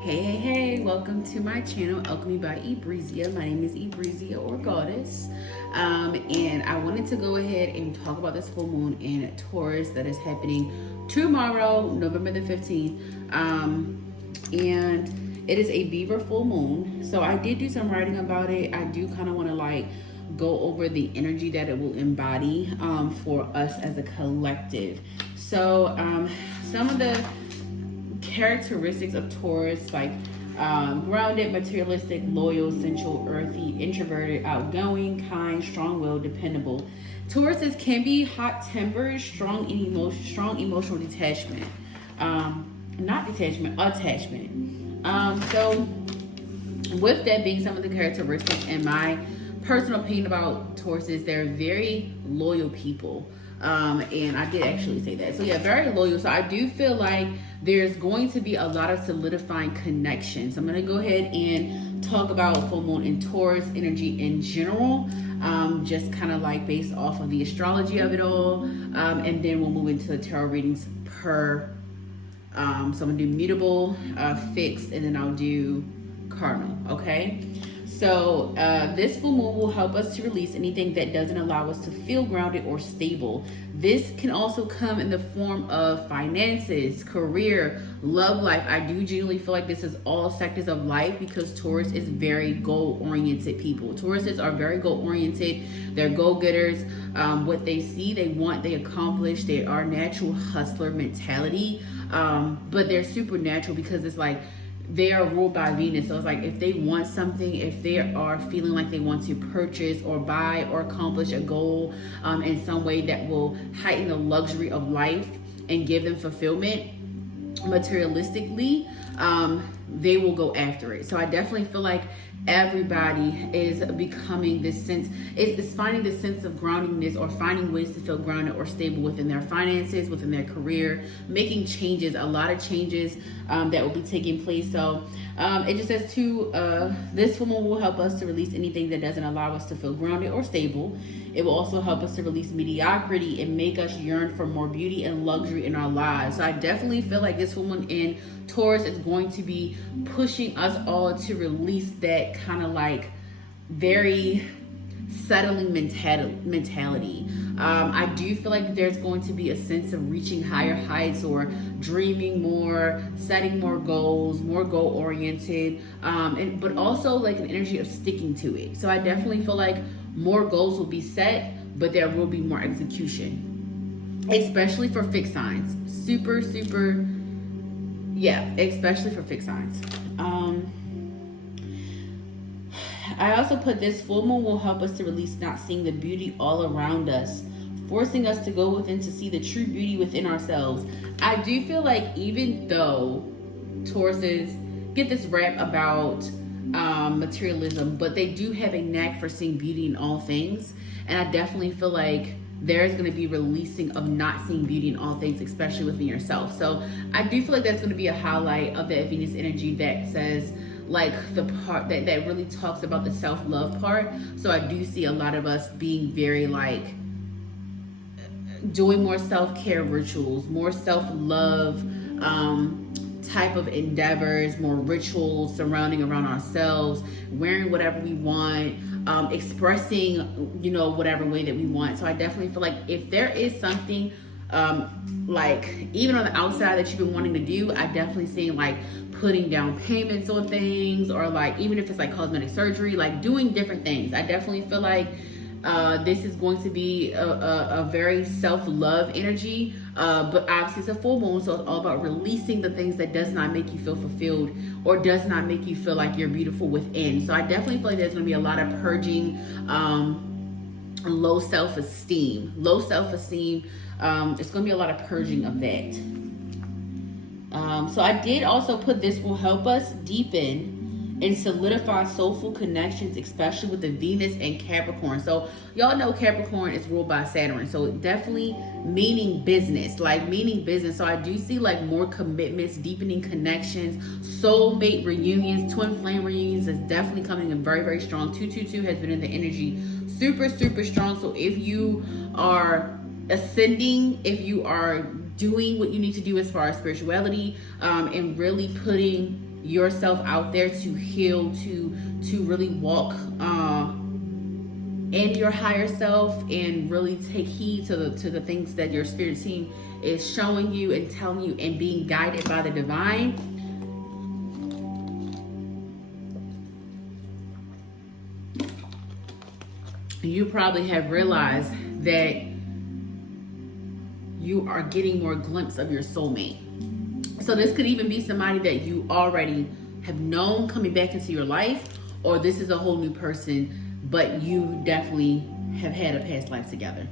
Hey, welcome to my channel, AlchemyByEbrezzia. My name is 𝐓𝐈𝐊 or Goddess. And I wanted to go ahead and talk about this full moon in Taurus that is happening tomorrow, November the 15th. And it is a Beaver full moon. So I did do some writing about it. I do kind of want to go over the energy that it will embody for us as a collective. So some of the characteristics of Taurus, grounded, materialistic, loyal, sensual, earthy, introverted, outgoing, kind, strong-willed, dependable. Tauruses can be hot-tempered, strong emotional detachment. Not detachment, attachment. So with that being some of the characteristics, in my personal opinion about Tauruses, they're very loyal people. And I did actually say that. So yeah, very loyal. So I do feel like there's going to be a lot of solidifying connections. I'm going to go ahead and talk about full moon and Taurus energy in general, just kind of based off of the astrology of it all. And then we'll move into the tarot readings per, so I'm going to do mutable, fixed, and then I'll do cardinal, okay? So this full moon will help us to release anything that doesn't allow us to feel grounded or stable. This can also come in the form of finances, career, love life. I do genuinely feel like this is all sectors of life because Taurus is very goal-oriented people. Tauruses are very goal-oriented. They're go-getters. What they see, they want, they accomplish. They are natural hustler mentality, but they're supernatural because it's they are ruled by Venus. So it's if they want something, if they are feeling like they want to purchase or buy or accomplish a goal in some way that will heighten the luxury of life and give them fulfillment materialistically, they will go after it. So I definitely feel like everybody is becoming this sense, is finding this sense of groundingness or finding ways to feel grounded or stable within their finances, within their career, making changes, a lot of changes that will be taking place. So it just says this full moon will help us to release anything that doesn't allow us to feel grounded or stable. It will also help us to release mediocrity and make us yearn for more beauty and luxury in our lives. So I definitely feel like this full moon in Taurus is going to be pushing us all to release that kind of very settling mentality. I do feel like there's going to be a sense of reaching higher heights or dreaming more, setting more goals, more goal oriented, but also an energy of sticking to it. So I definitely feel like more goals will be set, but there will be more execution, especially for fixed signs. Super, yeah, especially for fixed signs. I also put this full moon will help us to release not seeing the beauty all around us, forcing us to go within to see the true beauty within ourselves. I do feel like even though Tauruses get this rap about materialism, but they do have a knack for seeing beauty in all things. And I definitely feel like there's going to be releasing of not seeing beauty in all things, especially within yourself. So I do feel like that's going to be a highlight of that Venus energy that says the part that really talks about the self-love part. So I do see a lot of us being very doing more self-care rituals, more self-love type of endeavors, more rituals surrounding around ourselves, wearing whatever we want, expressing, whatever way that we want. So I definitely feel like if there is something even on the outside that you've been wanting to do, I definitely seen putting down payments on things, or even if it's cosmetic surgery, doing different things. I definitely feel like this is going to be a very self-love energy, but obviously it's a full moon, so it's all about releasing the things that does not make you feel fulfilled or does not make you feel like you're beautiful within. So I definitely feel like there's going to be a lot of purging, low self-esteem. It's going to be a lot of purging of that. So I did also put this will help us deepen and solidify soulful connections, especially with the Venus and Capricorn. So y'all know Capricorn is ruled by Saturn, so definitely meaning business. So I do see more commitments, deepening connections, soulmate reunions, twin flame reunions is definitely coming in very, very strong. 222 has been in the energy super, super strong. So if you are ascending, if you are doing what you need to do as far as spirituality, and really putting yourself out there to heal, to really walk in your higher self and really take heed to the things that your spirit team is showing you and telling you and being guided by the divine. You probably have realized that you are getting more glimpse of your soulmate. So this could even be somebody that you already have known coming back into your life, or this is a whole new person, but you definitely have had a past life together.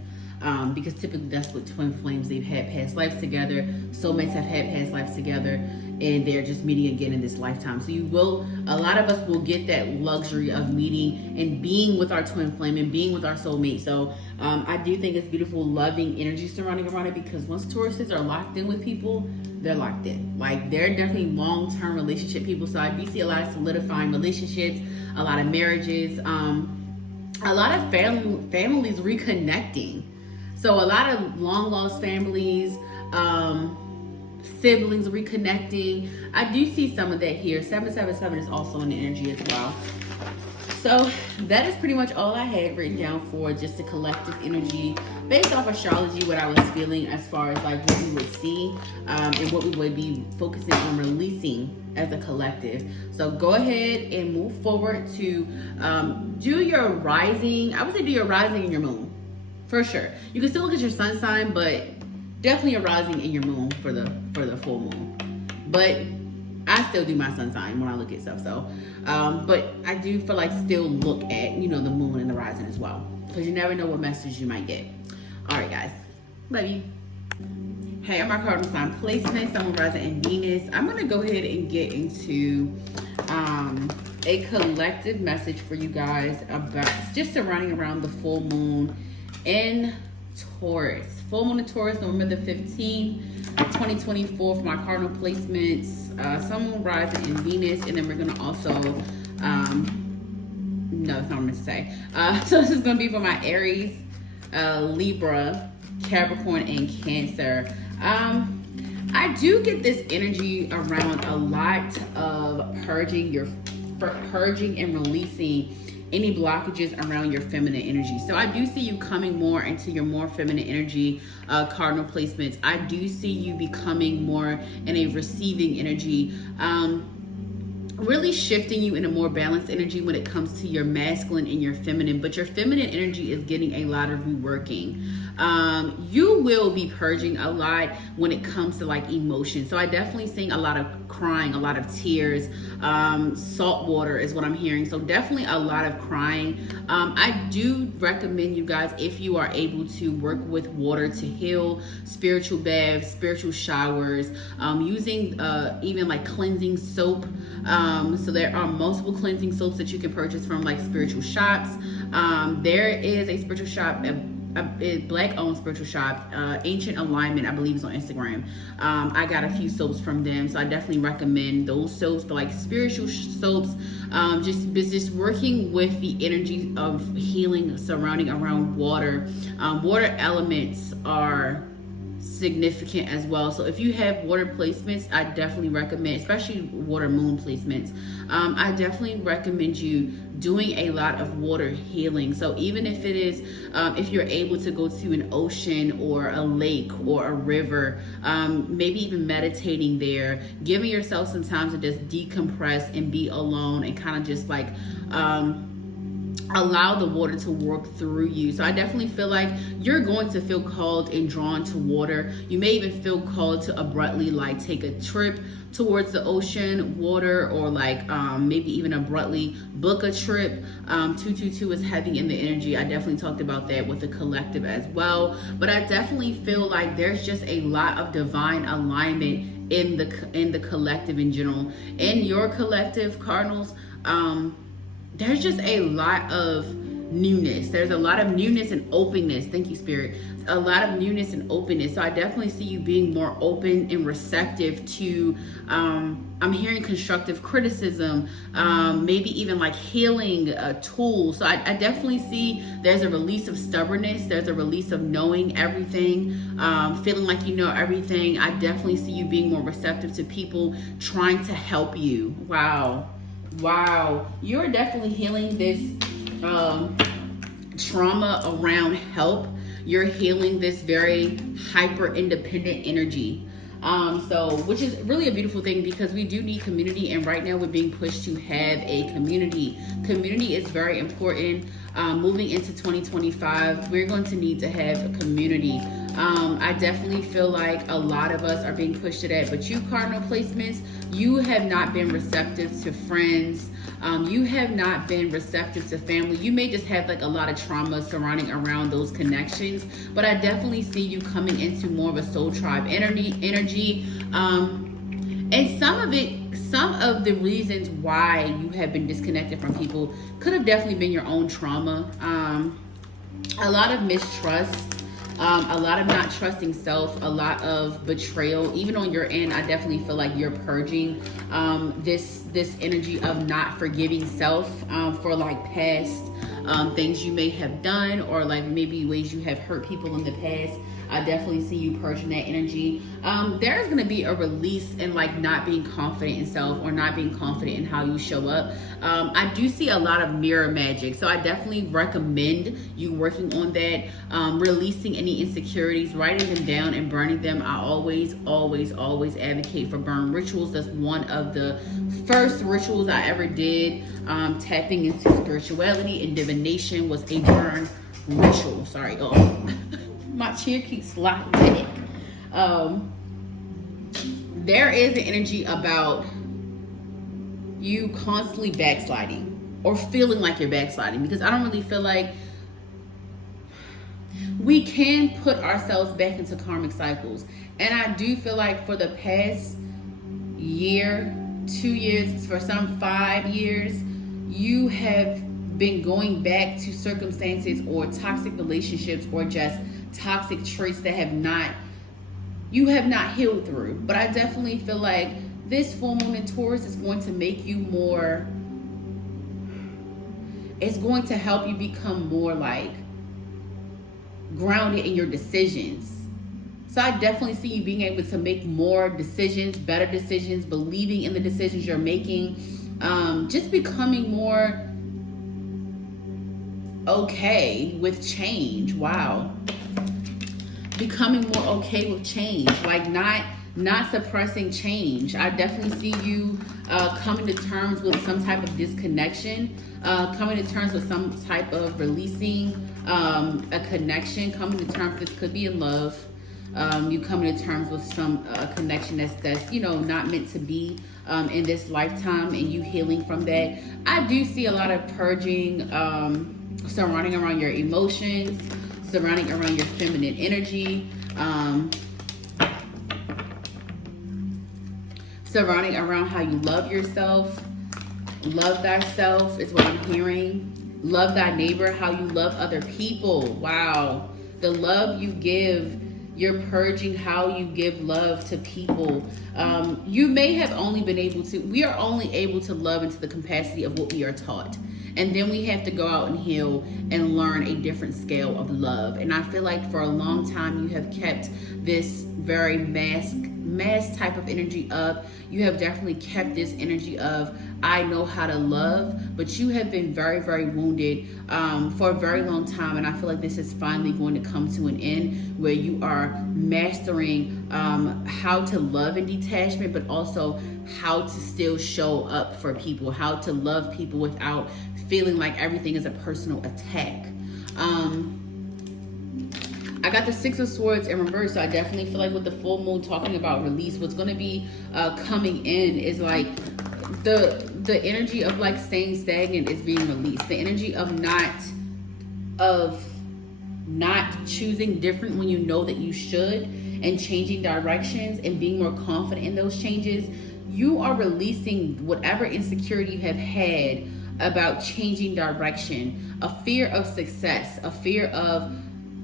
Because typically that's what twin flames, they've had past lives together. Soulmates have had past lives together, and they're just meeting again in this lifetime. So a lot of us will get that luxury of meeting and being with our twin flame and being with our soulmate. So I do think it's beautiful, loving energy surrounding around it, because once Tauruses are locked in with people, they're locked in. Like, they're definitely long-term relationship people. So I do see a lot of solidifying relationships, a lot of marriages, a lot of families reconnecting. So a lot of long lost families, siblings reconnecting. I do see some of that here. 777 is also in the energy as well. So that is pretty much all I had written down for just the collective energy based off astrology, what I was feeling as far as like what we would see and what we would be focusing on releasing as a collective. So go ahead and move forward to do your rising. I would say do your rising and your moon for sure. You can still look at your sun sign, but definitely your rising and your moon for the full moon. But I still do my sun sign when I look at stuff. So, but I do feel like still look at, the moon and the rising as well, because you never know what message you might get. All right, guys. Love you. Hey, I'm our cardinal sign placement, Sun, Moon, Rising, and Venus. I'm going to go ahead and get into a collective message for you guys about just surrounding around the full moon in Taurus. Full moon in Taurus, November the 15th, 2024 for my cardinal placements, Sun, Moon, Rising, and Venus. And then we're going to also, no, that's not what I'm meant to say. So this is going to be for my Aries, Libra, Capricorn, and Cancer. I do get this energy around a lot of purging and releasing any blockages around your feminine energy. So I do see you coming more into your more feminine energy, cardinal placements. I do see you becoming more in a receiving energy, really shifting you in a more balanced energy when it comes to your masculine and your feminine. But your feminine energy is getting a lot of reworking. You will be purging a lot when it comes to like emotion. So I definitely seeing a lot of crying, a lot of tears, salt water is what I'm hearing. So definitely a lot of crying. I do recommend you guys, if you are able to work with water to heal, spiritual baths, spiritual showers, using even like cleansing soap. So there are multiple cleansing soaps that you can purchase from like spiritual shops. There is a spiritual shop, a black-owned spiritual shop, Ancient Alignment, I believe is on Instagram. I got a few soaps from them, so I definitely recommend those soaps. But like spiritual soaps, just working with the energy of healing surrounding around water. Water elements are significant as well. So if you have water placements, I definitely recommend, especially water moon placements, I definitely recommend you doing a lot of water healing. So even if it is, if you're able to go to an ocean or a lake or a river, maybe even meditating there, giving yourself some time to just decompress and be alone and kind of just like, allow the water to work through you. So I definitely feel like you're going to feel called and drawn to water. You may even feel called to abruptly like take a trip towards the ocean, water, or like maybe even abruptly book a trip. 222 is heavy in the energy. I definitely talked about that with the collective as well. But I definitely feel like there's just a lot of divine alignment in the collective in general. In your collective, Cardinals, there's just a lot of newness. There's a lot of newness and openness. Thank you, Spirit. A lot of newness and openness. So I definitely see you being more open and receptive to, I'm hearing constructive criticism, maybe even like healing tools. So I definitely see there's a release of stubbornness. There's a release of knowing everything, feeling like you know everything. I definitely see you being more receptive to people trying to help you. Wow. Wow. You're definitely healing this trauma around help. You're healing this very hyper independent energy. So, which is really a beautiful thing, because we do need community, and right now we're being pushed to have a community. Community is very important. Moving into 2025, we're going to need to have a community. I definitely feel like a lot of us are being pushed to that, but you Cardinal placements, you have not been receptive to friends. You have not been receptive to family. You may just have like a lot of trauma surrounding around those connections, but I definitely see you coming into more of a soul tribe energy. And some of the reasons why you have been disconnected from people could have definitely been your own trauma. A lot of mistrust, a lot of not trusting self, a lot of betrayal. Even on your end, I definitely feel like you're purging this energy of not forgiving self for like past things you may have done, or like maybe ways you have hurt people in the past. I definitely see you purging that energy. There's going to be a release in like not being confident in self, or not being confident in how you show up. I do see a lot of mirror magic. So I definitely recommend you working on that, releasing any insecurities, writing them down and burning them. I always advocate for burn rituals. That's one of the first rituals I ever did. Tapping into spirituality and divination was a burn ritual. Sorry, my chair keeps sliding. There is an energy about you constantly backsliding, or feeling like you're backsliding, because I don't really feel like we can put ourselves back into karmic cycles. And I do feel like for the past year, 2 years, for some 5 years, you have been going back to circumstances or toxic relationships, or just toxic traits that you have not healed through. But I definitely feel like this full moon in Taurus is going to make you more, it's going to help you become more like grounded in your decisions. So I definitely see you being able to make more decisions, better decisions, believing in the decisions you're making, just becoming more okay with change. Wow. Becoming more okay with change, like not suppressing change. I definitely see you coming to terms with some type of disconnection, coming to terms with some type of releasing a connection, coming to terms, this could be in love, you coming to terms with some connection that's not meant to be in this lifetime, and you healing from that. I do see a lot of purging surrounding around your emotions, surrounding around your feminine energy, surrounding around how you love yourself. Love thyself is what I'm hearing. Love thy neighbor, how you love other people. Wow. The love you give, you're purging how you give love to people. You may have only been able to, we are only able to love into the capacity of what we are taught. And then we have to go out and heal and learn a different scale of love. And I feel like for a long time you have kept this very mass type of energy up. You have definitely kept this energy of, I know how to love, but you have been very, very wounded for a very long time. And I feel like this is finally going to come to an end, where you are mastering how to love in detachment, but also how to still show up for people, how to love people without feeling like everything is a personal attack. I got the 6 of Swords in reverse, so I definitely feel like with the full moon talking about release, what's going to be coming in is like the energy of like staying stagnant is being released. The energy of not choosing different when you know that you should, and changing directions and being more confident in those changes. You are releasing whatever insecurity you have had about changing direction, a fear of success, a fear of,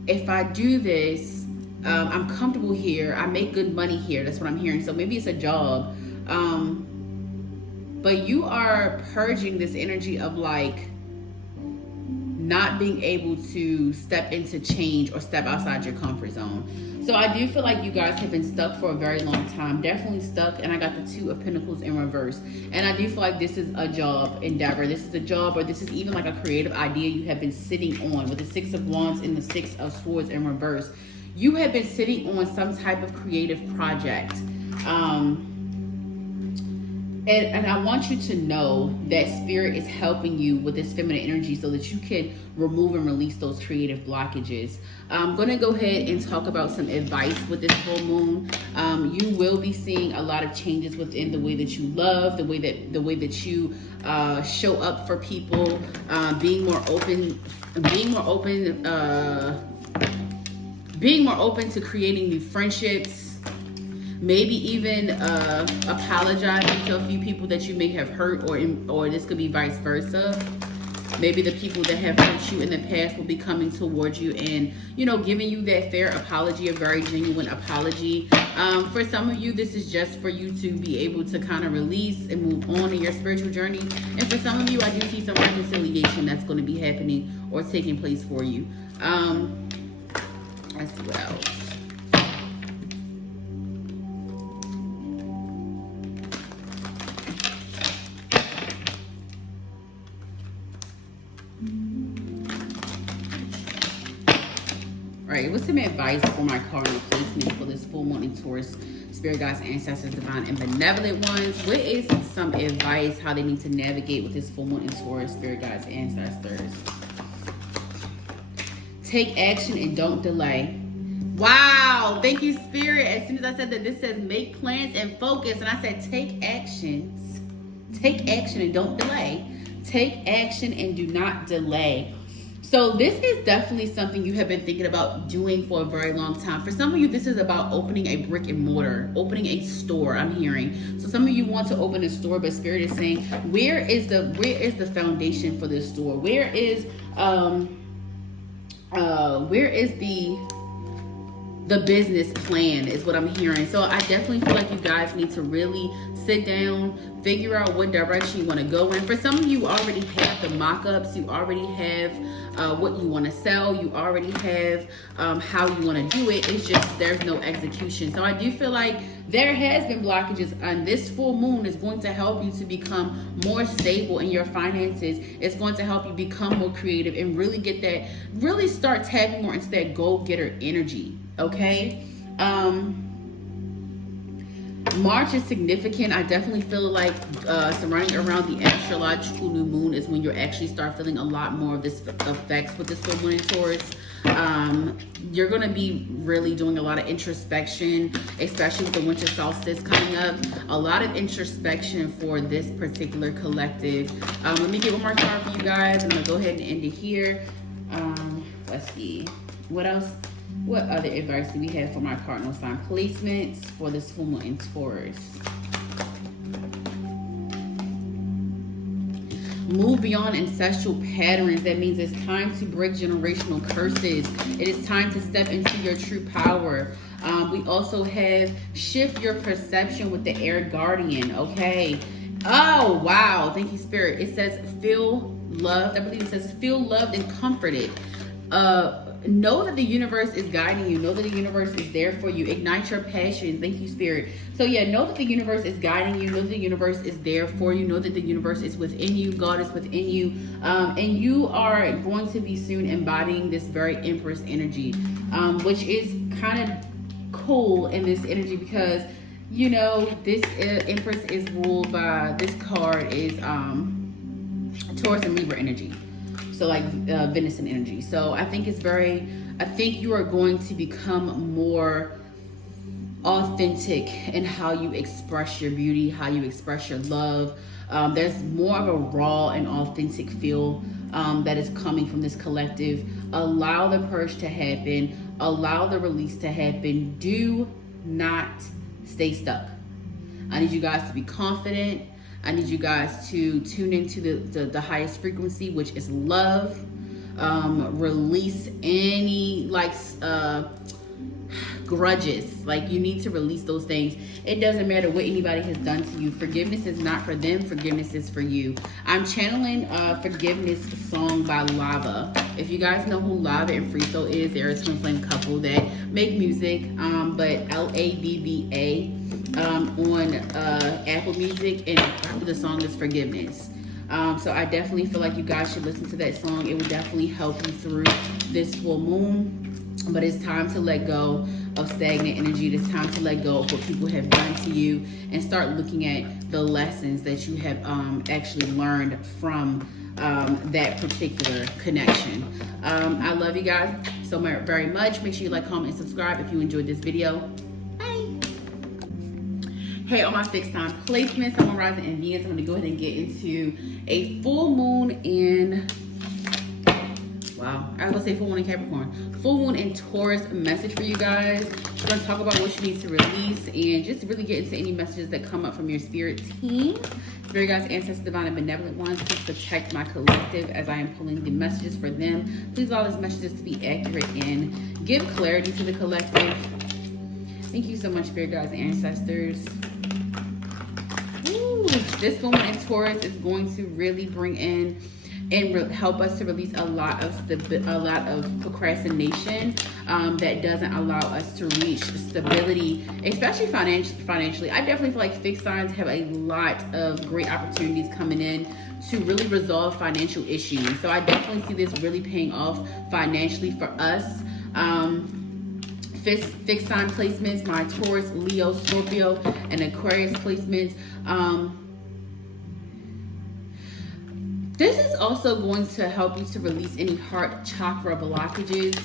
if I do this, I'm comfortable here, I make good money here. That's what I'm hearing. So maybe it's a job. But you are purging this energy of like not being able to step into change or step outside your comfort zone. So I do feel like you guys have been stuck for a very long time, definitely stuck. And I got the Two of Pentacles in reverse. And I do feel like this is a job endeavor. This is a job, or this is even like a creative idea you have been sitting on with the Six of Wands and the Six of Swords in reverse. You have been sitting on some type of creative project. And I want you to know that Spirit is helping you with this feminine energy so that you can remove and release those creative blockages. I'm going to go ahead and talk about some advice with this full moon. You will be seeing a lot of changes within the way that you love, the way that you show up for people, being more open to creating new friendships. Maybe even apologizing to a few people that you may have hurt, or this could be vice versa. Maybe the people that have hurt you in the past will be coming towards you and, you know, giving you that fair apology, a very genuine apology. For some of you, this is just for you to be able to kind of release and move on in your spiritual journey. And for some of you, I do see some reconciliation that's going to be happening or taking place for you. Let's see what else. Alright, what's some advice for my cardinal placement for this full moon in Taurus? Spirit guides, ancestors, divine, and benevolent ones. What is some advice how they need to navigate with this full moon in Taurus? Spirit guides, ancestors. Take action and don't delay. Wow, thank you, Spirit. As soon as I said that, this says make plans and focus, and I said take actions. Take action and don't delay. Take action and do not delay. So this is definitely something you have been thinking about doing for a very long time. For some of you, this is about opening a brick and mortar, opening a store, I'm hearing. So some of you want to open a store, but Spirit is saying, where is the foundation for this store? Where is the business plan is what I'm hearing. So I definitely feel like you guys need to really sit down, figure out what direction you want to go in. For some of you already have the mock-ups, you already have what you want to sell, you already have how you want to do it. It's just there's no execution. So I do feel like there has been blockages, and this full moon is going to help you to become more stable in your finances. It's going to help you become more creative and really start tapping more into that go-getter energy. Okay, March is significant. I definitely feel like surrounding around the astrological new moon is when you actually start feeling a lot more of this effects with this full moon in Taurus. You're going to be really doing a lot of introspection, especially with the winter solstice coming up. A lot of introspection for this particular collective. Let me get one more card for you guys. I'm going to go ahead and end it here. Let's see. What else? What other advice do we have for my cardinal sign placements for this full moon in Taurus? Move beyond ancestral patterns. That means it's time to break generational curses. It is time to step into your true power. We also have shift your perception with the air guardian. Okay. Oh, wow. Thank you, Spirit. It says feel loved. I believe it says feel loved and comforted. Know that the universe is guiding you. Know that the universe is there for you. Ignite your passions. Thank you, Spirit. So yeah, know that the universe is guiding you. Know that the universe is there for you. Know that the universe is within you. God is within you. And you are going to be soon embodying this very Empress energy, which is kind of cool in this energy because, you know, this Empress is ruled by, this card is Taurus and Libra energy. So like venison energy. So I think I think you are going to become more authentic in how you express your beauty, how you express your love. There's more of a raw and authentic feel that is coming from this collective. Allow the purge to happen. Allow the release to happen. Do not stay stuck. I need you guys to be confident. I need you guys to tune into the highest frequency, which is love. Release any grudges. Like, you need to release those things. It doesn't matter what anybody has done to you. Forgiveness is not for them. Forgiveness is for you. I'm channeling Forgiveness song by Lava. If you guys know who Lava and Free Soul is, they're a twin flame couple that make music, but LAVVA on Apple Music, and the song is Forgiveness. So I definitely feel like you guys should listen to that song. It will definitely help you through this full moon. But it's time to let go of stagnant energy. It's time to let go of what people have done to you and start looking at the lessons that you have actually learned from that particular connection. I love you guys so very much. Make sure you like, comment, and subscribe if you enjoyed this video. Bye. Hey, on my fixed time placements, I'm on Rising in Venus. I'm going to go ahead and get into a full moon in... Wow, I was gonna say full moon in Capricorn. Full moon in Taurus message for you guys. We're gonna talk about what you need to release and just really get into any messages that come up from your spirit team. Spirit guides, ancestors, divine and benevolent ones, please protect my collective as I am pulling the messages for them. Please allow these messages to be accurate and give clarity to the collective. Thank you so much, spirit guides and ancestors. Ooh, this full moon in Taurus is going to really bring in and help us to release a lot of procrastination that doesn't allow us to reach stability, especially financially. I definitely feel like fixed signs have a lot of great opportunities coming in to really resolve financial issues. So I definitely see this really paying off financially for us. Fixed sign placements, my Taurus, Leo, Scorpio, and Aquarius placements. This is also going to help you to release any heart chakra blockages,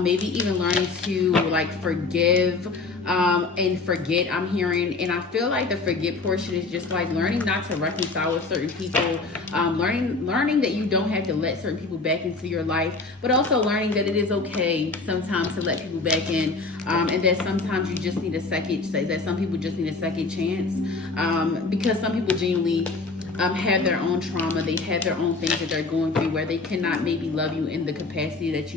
maybe even learning to forgive and forget, I'm hearing. And I feel like the forget portion is just like learning not to reconcile with certain people, learning that you don't have to let certain people back into your life, but also learning that it is okay sometimes to let people back in, and that sometimes you just need some people just need a second chance, because some people genuinely have their own trauma. They have their own things that they're going through where they cannot maybe love you in the capacity that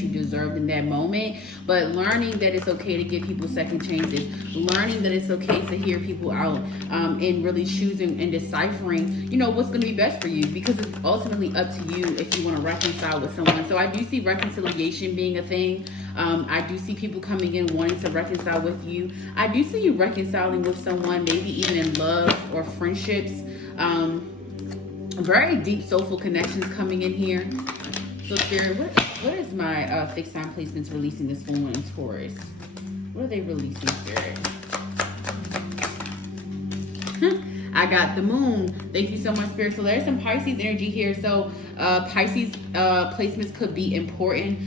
you deserved in that moment. But learning that it's okay to give people second chances, learning that it's okay to hear people out, and really choosing and deciphering, what's going to be best for you, because it's ultimately up to you if you want to reconcile with someone. So I do see reconciliation being a thing. I do see people coming in wanting to reconcile with you. I do see you reconciling with someone, maybe even in love or friendships. Very deep soulful connections coming in here. So spirit, what is my fixed sign placements releasing this full moon in Taurus? What are they releasing, spirit? I got the moon. Thank you so much, spirit. So there's some Pisces energy here. So Pisces placements could be important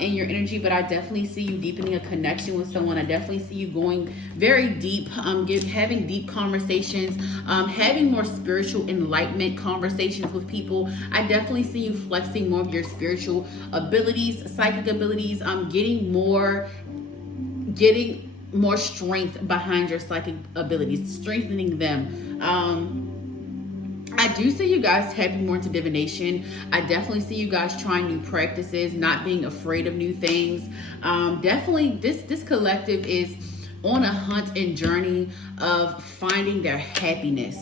in your energy, but I definitely see you deepening a connection with someone. I definitely see you going very deep, having deep conversations, having more spiritual enlightenment conversations with people. I definitely see you flexing more of your spiritual abilities, psychic abilities, getting more strength behind your psychic abilities, strengthening them. I do see you guys tapping more into divination. I definitely see you guys trying new practices, not being afraid of new things. Definitely this collective is on a hunt and journey of finding their happiness.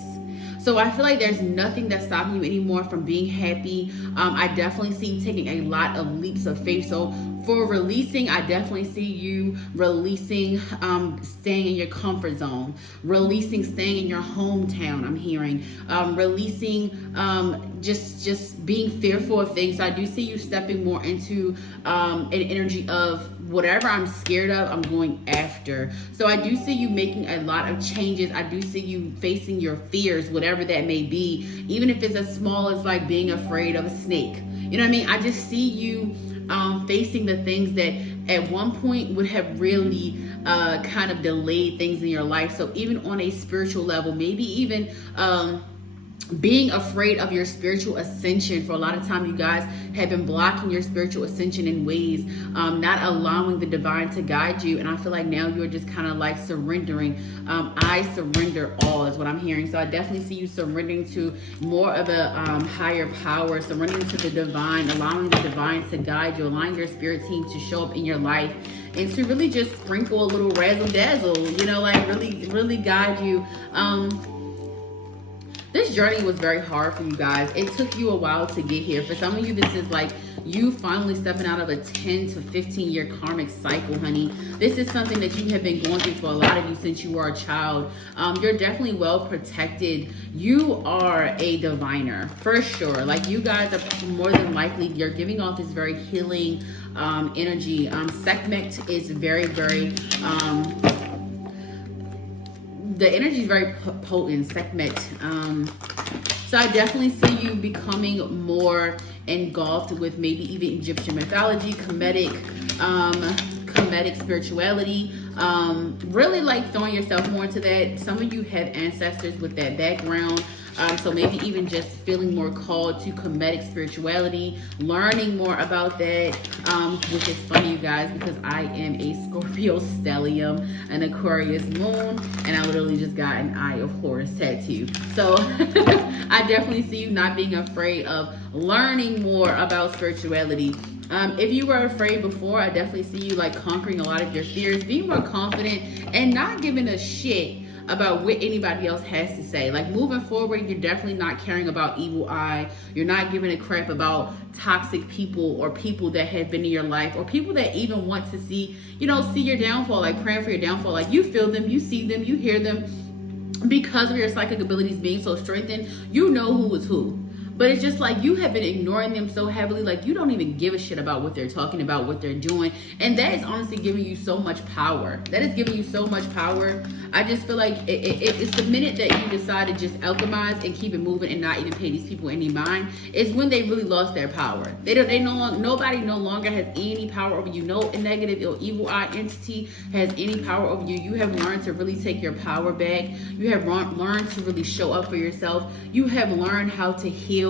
So I feel like there's nothing that's stopping you anymore from being happy. I definitely see you taking a lot of leaps of faith. So for releasing, I definitely see you releasing, staying in your comfort zone, releasing, staying in your hometown, I'm hearing, releasing, just being fearful of things. So I do see you stepping more into an energy of whatever I'm scared of, I'm going after. So I do see you making a lot of changes. I do see you facing your fears, whatever that may be, even if it's as small as like being afraid of a snake. You know what I mean? I just see you facing the things that at one point would have really kind of delayed things in your life. So even on a spiritual level, maybe even being afraid of your spiritual ascension. For a lot of time, you guys have been blocking your spiritual ascension in ways, not allowing the divine to guide you. And I feel like now you're just kind of like surrendering. I surrender all is what I'm hearing. So I definitely see you surrendering to more of a higher power, surrendering to the divine, allowing the divine to guide you, allowing your spirit team to show up in your life, and to really just sprinkle a little razzle dazzle, you know, like really guide you. This journey was very hard for you guys. It took you a while to get here. For some of you, this is like you finally stepping out of a 10 to 15 year karmic cycle, honey. This is something that you have been going through for a lot of you since you were a child. You're definitely well protected. You are a diviner, for sure. Like, you guys are more than likely, you're giving off this very healing energy. 𝐒𝐿𝐄𝐋 is very, the energy is very potent, 𝐒𝐿𝐄𝐋. So I definitely see you becoming more engulfed with maybe even Egyptian mythology, Kemetic spirituality, really like throwing yourself more into that. Some of you have ancestors with that background. So maybe even just feeling more called to Kemetic spirituality, learning more about that, which is funny, you guys, because I am a Scorpio stellium, an Aquarius moon, and I literally just got an Eye of Horus tattoo. So I definitely see you not being afraid of learning more about spirituality. If you were afraid before, I definitely see you like conquering a lot of your fears, being more confident, and not giving a shit about what anybody else has to say. Like, moving forward, you're definitely not caring about evil eye. You're not giving a crap about toxic people or people that have been in your life, or people that even want to see, you know, see your downfall, like praying for your downfall. Like, you feel them, you see them, you hear them. Because of your psychic abilities being so strengthened, you know who is who. But it's just like you have been ignoring them so heavily, like you don't even give a shit about what they're talking about, what they're doing. And that is honestly giving you so much power. That is giving you so much power. I just feel like it's the minute that you decide to just alchemize and keep it moving and not even pay these people any mind, is when they really lost their power. Nobody no longer has any power over you. No negative or evil eye entity has any power over you. You have learned to really take your power back. You have learned to really show up for yourself. You have learned how to heal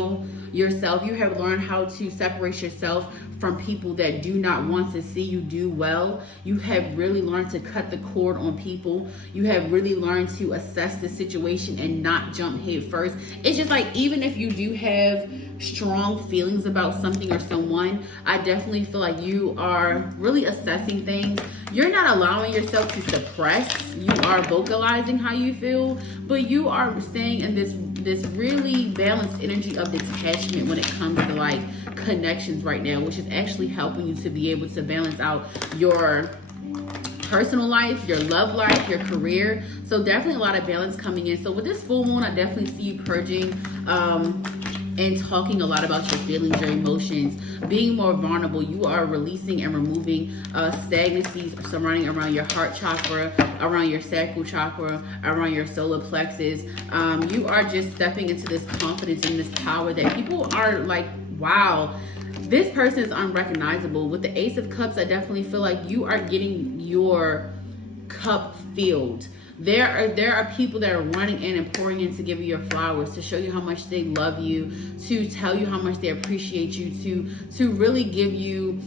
yourself. You have learned how to separate yourself from people that do not want to see you do well. You have really learned to cut the cord on people. You have really learned to assess the situation and not jump head first. It's just like, even if you do have strong feelings about something or someone, I definitely feel like you are really assessing things. You're not allowing yourself to suppress. You are vocalizing how you feel, but you are staying in this really balanced energy of detachment when it comes to like connections right now, which is actually helping you to be able to balance out your personal life, your love life, your career. So definitely a lot of balance coming in. So with this full moon, I definitely see you purging and talking a lot about your feelings, your emotions, being more vulnerable. You are releasing and removing stagnancies surrounding around your heart chakra, around your sacral chakra, around your solar plexus. You are just stepping into this confidence and this power that people are like, wow, this person is unrecognizable. With the Ace of Cups, I definitely feel like you are getting your cup filled. There are people that are running in and pouring in to give you your flowers, to show you how much they love you, to tell you how much they appreciate you, to really give you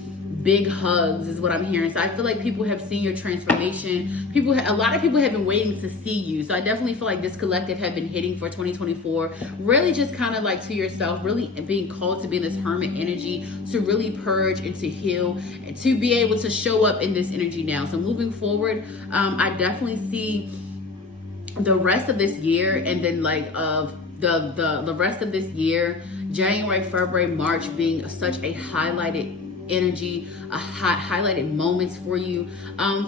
big hugs is what I'm hearing. So I feel like people have seen your transformation. A lot of people have been waiting to see you. So I definitely feel like this collective have been hitting for 2024. Really just kind of like to yourself, really being called to be in this hermit energy, to really purge and to heal, and to be able to show up in this energy now. So moving forward, I definitely see the rest of this year, and then like of the rest of this year, January, February, March being such a highlighted energy, highlighted moments for you.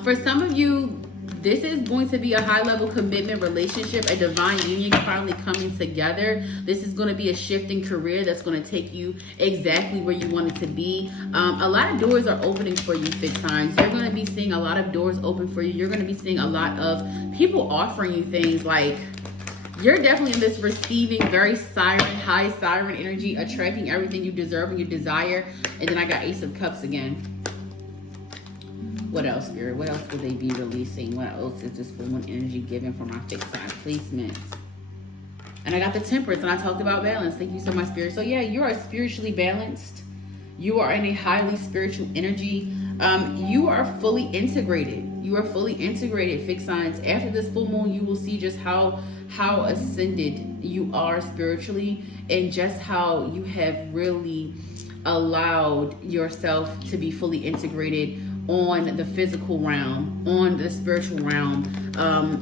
For some of you, this is going to be a high level commitment relationship, a divine union finally coming together. This is going to be a shift in career that's going to take you exactly where you want it to be. A lot of doors are opening for you, fixed signs. You're going to be seeing a lot of doors open for you. You're going to be seeing a lot of people offering you things. Like, you're definitely in this receiving, very high siren energy, attracting everything you deserve and you desire. And then I got Ace of Cups again. What else, Spirit? What else will they be releasing? What else is this full moon energy giving for my fixed sign placements? And I got the Temperance, and I talked about balance. Thank you so much, Spirit. So yeah, you are spiritually balanced. You are in a highly spiritual energy. You are fully integrated. You are fully integrated, fixed signs. After this full moon, you will see just how ascended you are spiritually, and just how you have really allowed yourself to be fully integrated on the physical realm, on the spiritual realm,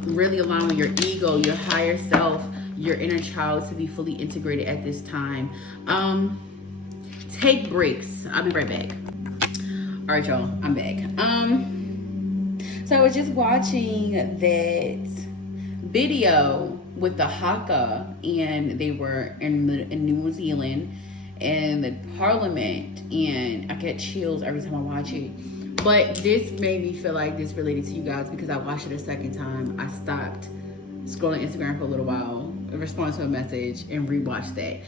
really allowing your ego, your higher self, your inner child to be fully integrated at this time. Take breaks. I'll be right back. All right, y'all, I'm back. So I was just watching that video with the Haka, and they were in New Zealand and the parliament, and I get chills every time I watch it. But this made me feel like this related to you guys because I watched it a second time. I stopped scrolling Instagram for a little while, responded to a message, and rewatched that.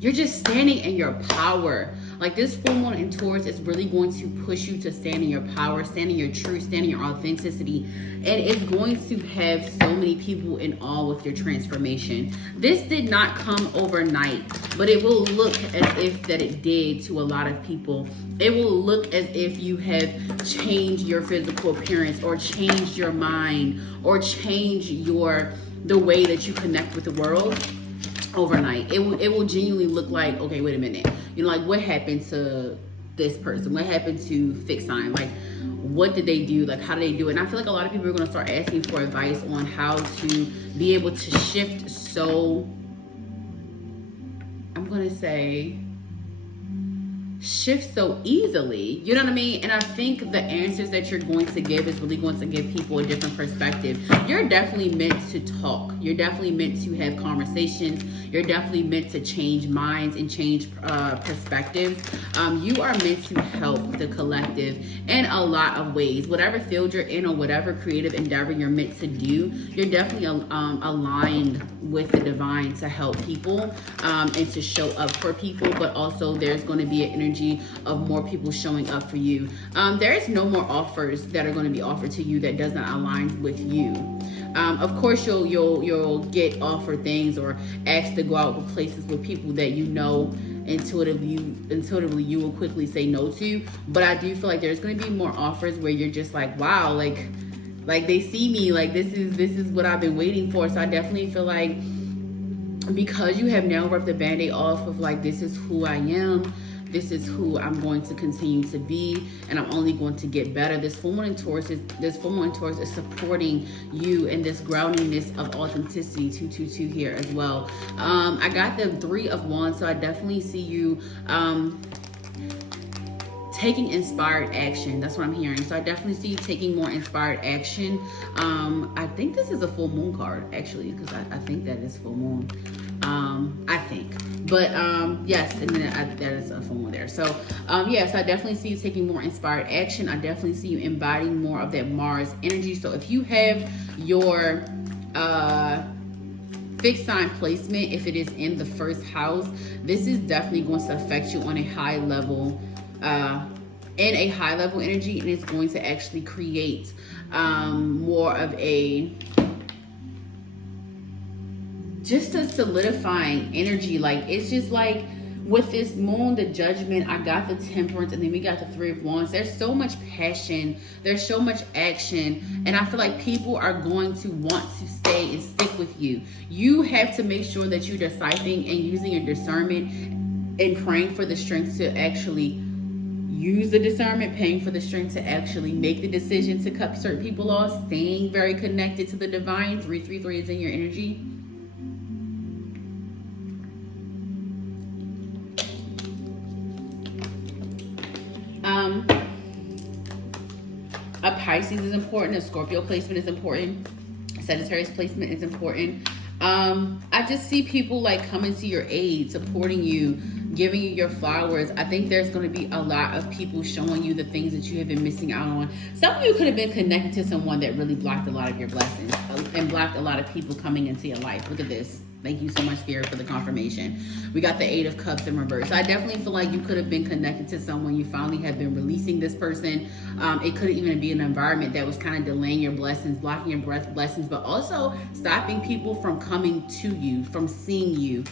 You're just standing in your power. Like, this full moon in Taurus is really going to push you to stand in your power, stand in your truth, stand in your authenticity. And it's going to have so many people in awe with your transformation. This did not come overnight, but it will look as if that it did to a lot of people. It will look as if you have changed your physical appearance, or changed your mind, or changed the way that you connect with the world overnight. It will genuinely look like, okay, wait a minute, you know, like, what happened to this person? What happened to fixed sign? Like, what did they do? Like, how did they do it? And I feel like a lot of people are going to start asking for advice on how to be able to shift so, I'm going to say, shift so easily, you know what I mean? And I think the answers that you're going to give is really going to give people a different perspective. You're definitely meant to talk. You're definitely meant to have conversations. You're definitely meant to change minds and change perspectives. You are meant to help the collective in a lot of ways. Whatever field you're in, or whatever creative endeavor you're meant to do, you're definitely aligned with the divine to help people, and to show up for people. But also there's going to be an energy of more people showing up for you. There is no more offers that are going to be offered to you that does not align with you. Of course, you'll get offered things, or asked to go out with places with people that you know intuitively you will quickly say no to. But I do feel like there's going to be more offers where you're just like, wow, like they see me, like this is what I've been waiting for. So I definitely feel like, because you have now ripped the band-aid off of like, this is who I am, this is who I'm going to continue to be, and I'm only going to get better. This full moon in Taurus is supporting you in this groundingness of authenticity. 222 here as well. I got the 3 of Wands, so I definitely see you taking inspired action. That's what I'm hearing. So I definitely see you taking more inspired action. I think this is a full moon card, actually, because I think that is full moon. I think. But yes, and then that is a full moon there. So yes, I definitely see you taking more inspired action. I definitely see you embodying more of that Mars energy. So if you have your fixed sign placement, if it is in the 1st house, this is definitely going to affect you on a high level, in a high level energy, and it's going to actually create more of a just a solidifying energy. Like, it's just like with this moon, the Judgment, I got the Temperance, and then we got the 3 of Wands. There's so much passion, there's so much action, and I feel like people are going to want to stay and stick with you. You have to make sure that you're deciphering and using your discernment, and praying for the strength to actually use the discernment, paying for the strength to actually make the decision to cut certain people off, staying very connected to the divine. 333 is in your energy. A Pisces is important, a Scorpio placement is important, Sagittarius placement is important. I just see people like coming to your aid, supporting you, giving you your flowers. I think there's going to be a lot of people showing you the things that you have been missing out on. Some of you could have been connected to someone that really blocked a lot of your blessings and blocked a lot of people coming into your life. Look at this. Thank you so much, Spirit, for the confirmation. We got the 8 of Cups in reverse. I definitely feel like you could have been connected to someone. You finally have been releasing this person. It could even be an environment that was kind of delaying your blessings, blocking your blessings, but also stopping people from coming to you, from seeing you,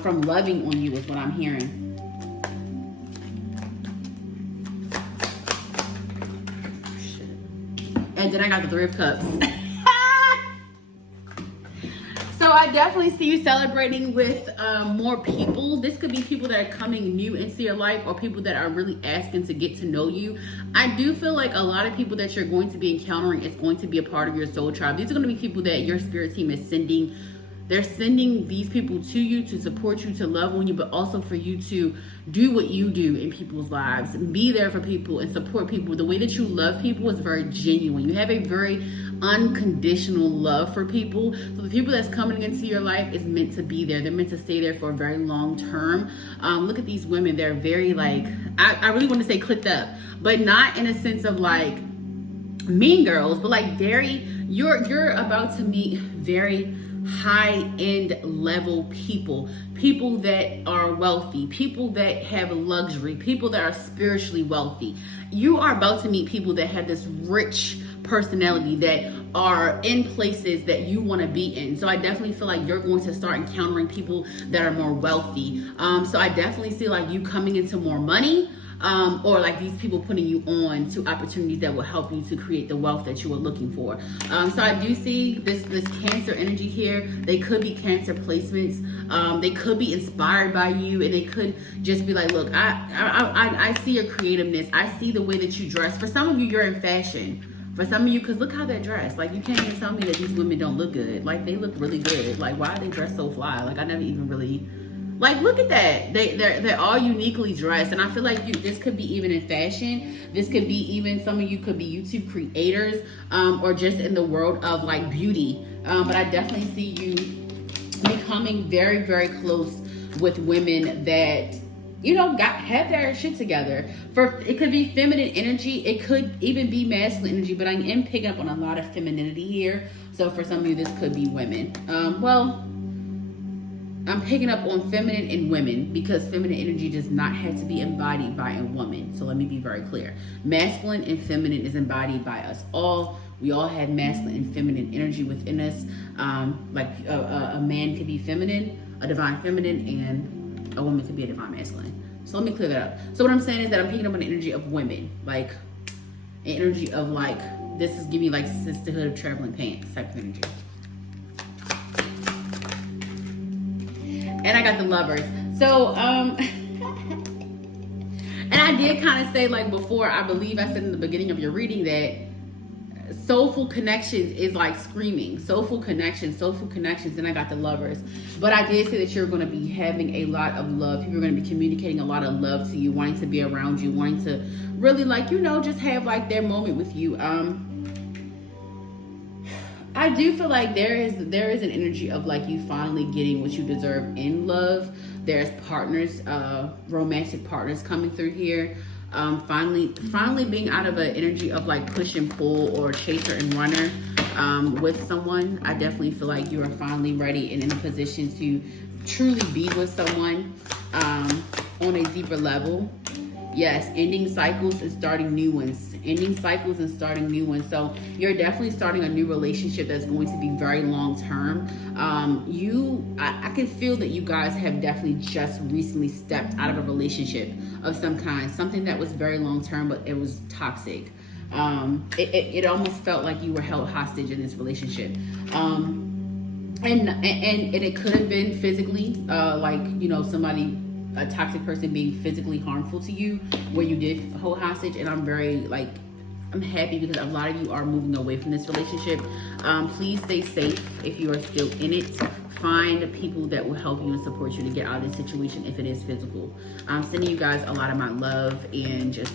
from loving on you is what I'm hearing. And then I got the 3 of Cups. So I definitely see you celebrating with more people. This could be people that are coming new into your life, or people that are really asking to get to know you. I do feel like a lot of people that you're going to be encountering is going to be a part of your soul tribe. These are going to be people that your spirit team is sending. They're sending these people to you to support you, to love on you, but also for you to do what you do in people's lives. Be there for people and support people. The way that you love people is very genuine. You have a very unconditional love for people. So the people that's coming into your life is meant to be there. They're meant to stay there for a very long term. Look at these women. They're very like, I really want to say clicked up, but not in a sense of like mean girls, but like very, you're about to meet very high-end level people that are wealthy, people that have luxury, people that are spiritually wealthy. You are about to meet people that have this rich personality, that are in places that you want to be in. So I definitely feel like you're going to start encountering people that are more wealthy. So I definitely see like you coming into more money, or like these people putting you on to opportunities that will help you to create the wealth that you are looking for. So I do see this Cancer energy here. They could be Cancer placements. They could be inspired by you, and they could just be like, look, I see your creativeness. I see the way that you dress. For some of you, you're in fashion. For some of you, because look how they're dressed. Like, you can't even tell me that these women don't look good. Like, they look really good. Like, why are they dressed so fly? Like, I never even really... Like, look at that. They're all uniquely dressed. And I feel like this could be even in fashion. This could be even, some of you could be YouTube creators, or just in the world of like beauty. But I definitely see you becoming very, very close with women that, you know, have their shit together. It could be feminine energy. It could even be masculine energy, but I am picking up on a lot of femininity here. So for some of you, this could be women. I'm picking up on feminine and women, because feminine energy does not have to be embodied by a woman. So let me be very clear. Masculine and feminine is embodied by us all. We all have masculine and feminine energy within us. Like a man could be feminine, a divine feminine, and a woman could be a divine masculine. So let me clear that up. So what I'm saying is that I'm picking up an energy of women, like an energy of like, this is giving me like sisterhood of traveling pants type of energy. And I got the Lovers. So, and I did kind of say, like before, I believe I said in the beginning of your reading that soulful connections is like screaming. Soulful connections, and I got the Lovers. But I did say that you're going to be having a lot of love. People are going to be communicating a lot of love to you, wanting to be around you, wanting to really, like, you know, just have like their moment with you. I do feel like there is an energy of like you finally getting what you deserve in love. There's partners, romantic partners coming through here. Finally being out of an energy of like push and pull or chaser and runner with someone. I definitely feel like you are finally ready and in a position to truly be with someone on a deeper level. Yes, ending cycles and starting new ones. So you're definitely starting a new relationship that's going to be very long term. I can feel that you guys have definitely just recently stepped out of a relationship of some kind, something that was very long term, but it was toxic. It almost felt like you were held hostage in this relationship. And it could have been physically, like, you know, a toxic person being physically harmful to you, where you did hold hostage. And I'm very like, I'm happy because a lot of you are moving away from this relationship. Please stay safe if you are still in it. Find people that will help you and support you to get out of this situation if it is physical. I'm sending you guys a lot of my love and just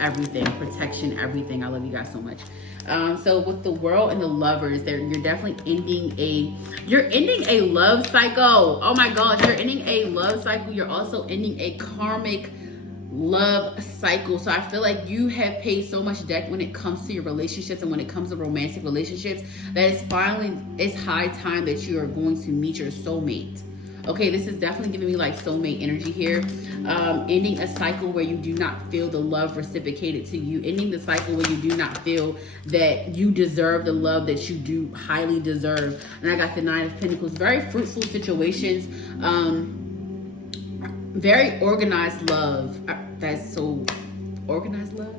everything, protection, everything. I love you guys so much. So with the World and the Lovers, you're definitely ending a love cycle. Oh my gosh, you're ending a love cycle. You're also ending a karmic love cycle. So I feel like you have paid so much debt when it comes to your relationships and when it comes to romantic relationships that it's high time that you are going to meet your soulmate. Okay, this is definitely giving me like soulmate energy here. Ending a cycle where you do not feel the love reciprocated to you. Ending the cycle where you do not feel that you deserve the love that you do highly deserve. And I got the 9 of Pentacles. Very fruitful situations. Very organized love. That's so organized love.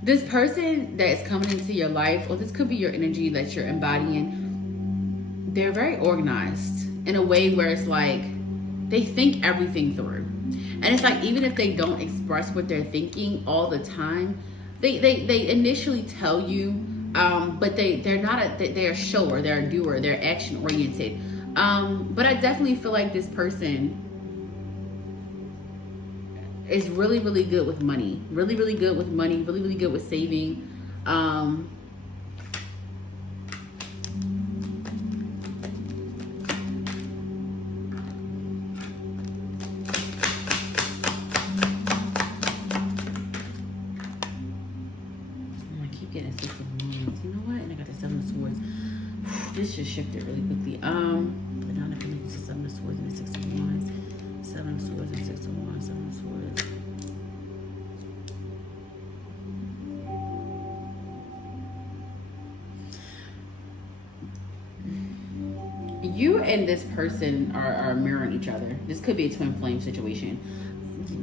This person that is coming into your life, or this could be your energy that you're embodying, they're very organized in a way where it's like they think everything through. And it's like, even if they don't express what they're thinking all the time, they initially tell you, but they're a shower, they're a doer, they're action oriented. But I definitely feel like this person is really, really good with money. Really, really good with money. Really, really good with saving. I'm gonna keep getting 6 of Wands. You know what? And I got the 7 of Swords. This just shifted really quickly. The 9 of Pentacles, the 7 of Swords, and the 6 of Wands. 7 of Swords and 6 of Wands, 7 of Swords. You and this person are mirroring each other. This could be a twin flame situation.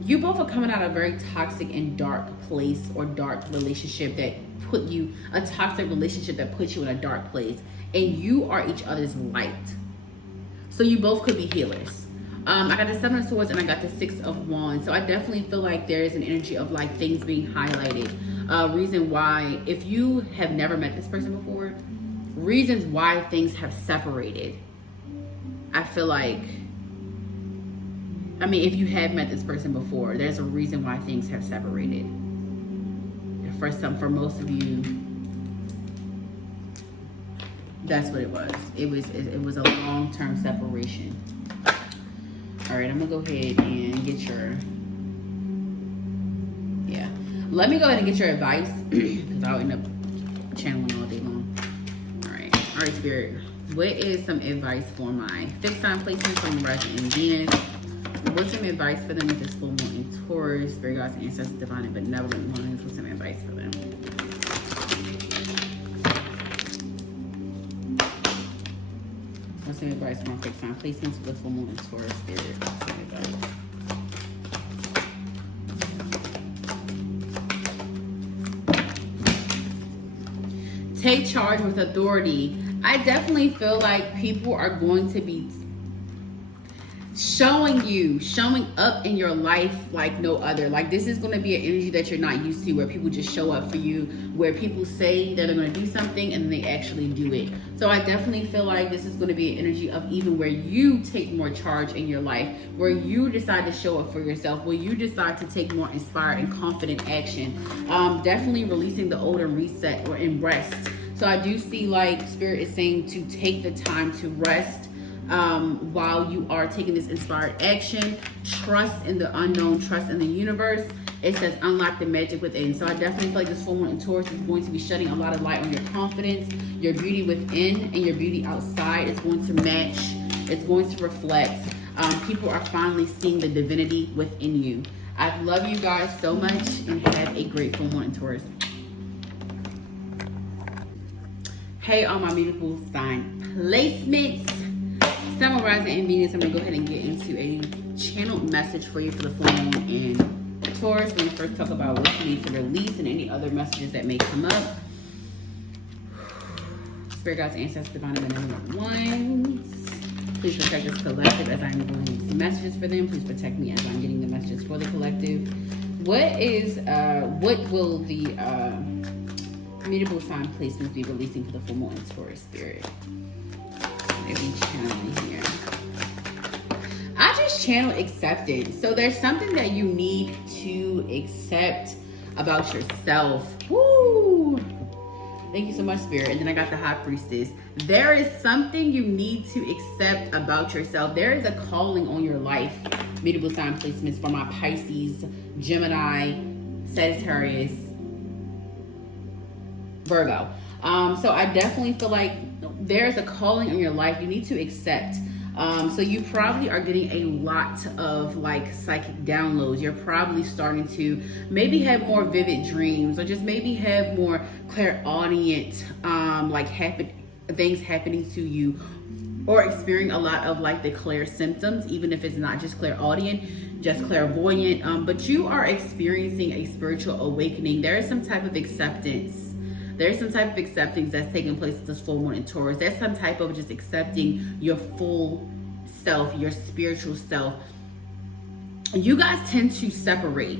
You both are coming out of a very toxic and dark place or dark relationship that put you, a toxic relationship that puts you in a dark place. And you are each other's light. So you both could be healers. I got the 7 of Swords and I got the 6 of Wands. So I definitely feel like there is an energy of like things being highlighted. Reason why, if you have never met this person before, reasons why things have separated. I feel like, I mean, if you have met this person before, there's a reason why things have separated. For most of you, that's what it was. It was a long-term separation. All right, I'm gonna go ahead and get your, let me go ahead and get your advice because I'll end up channeling all day long. All right, Spirit, what is some advice for my fixed sign placement from Rising and Venus? What's some advice for them with this full moon in Taurus, Spirit guides, ancestors, divine and benevolent ones? What's some advice for them? What's some advice for my fixed sign placements with full moon in Taurus, Spirit? What's some advice? Take charge with authority. I definitely feel like people are going to be showing up in your life like no other. Like, this is going to be an energy that you're not used to, where people just show up for you, where people say that they're going to do something and they actually do it. So I definitely feel like this is going to be an energy of even where you take more charge in your life, where you decide to show up for yourself, where you decide to take more inspired and confident action. Definitely releasing the old and reset or and rest. So I do see like Spirit is saying to take the time to rest while you are taking this inspired action. Trust in the unknown, trust in the universe. It says unlock the magic within. So I definitely feel like this full moon in Taurus is going to be shedding a lot of light on your confidence, your beauty within, and your beauty outside. It's going to match. It's going to reflect. People are finally seeing the divinity within you. I love you guys so much and have a great full moon in Taurus. Hey, all my beautiful sign placements. Sun, Rising, and Venus. I'm going to go ahead and get into a channeled message for you for the full moon in Taurus. We're going to first talk about what you need to release and any other messages that may come up. Spirit guides, ancestors, divine and benevolent ones. Please protect this collective as I'm going these messages for them. Please protect me as I'm getting the messages for the collective. What will the mutable sign placements be releasing for the full moon in Taurus, Spirit? Maybe channeling here. I just channel acceptance. So there's something that you need to accept about yourself. Woo! Thank you so much, Spirit. And then I got the High Priestess. There is something you need to accept about yourself. There is a calling on your life. Mutable sign placements for my Pisces, Gemini, Sagittarius, Virgo. So I definitely feel like there's a calling on your life you need to accept. So you probably are getting a lot of like psychic downloads. You're probably starting to maybe have more vivid dreams, or just maybe have more clairaudient like things happening to you, or experiencing a lot of like the clair symptoms, even if it's not just clairaudient, just clairvoyant. But you are experiencing a spiritual awakening. There is some type of acceptance. There's some type of acceptance that's taking place with this full moon in Taurus. There's some type of just accepting your full self, your spiritual self. You guys tend to separate